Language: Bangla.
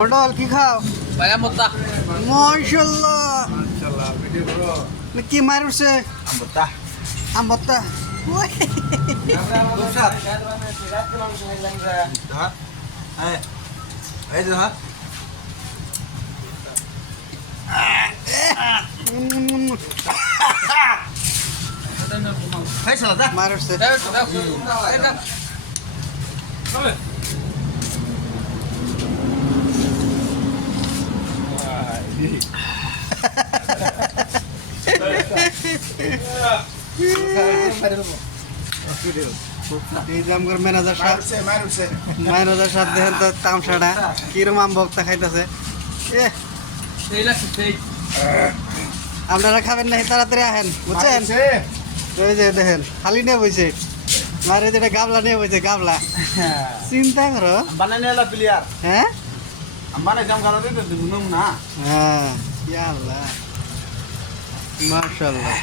পটল কি খাও ভাই আমতা মাশাআল্লাহ মাশাআল্লাহ ভিডিও করো কি মার উঠছে আমতা আমবত্তা দোসাদ হ্যাঁ এই যে হ্যাঁ এই শালা দা মার উঠছে এই যে আমার ম্যানেজার সাহেব ম্যানেজার সাহেব দেখেন তো তামসাটা কিরম আম ভক্তা খাইতেছে এ সেই লাগছে সেই আপনারা খাবেন না তাড়াতাড়ি আহেন বুঝছেন ওই যে দেখেন খালি নিয়ে বইছে মারে যেটা গাবলা নিয়ে বইছে গাবলা চিন্তা করো বানাই নিলা প্লেয়ার হ্যাঁ বানাই জাম গালা দিতে দিমু না হ্যাঁ ইয়া আল্লাহ মাশাআল্লাহ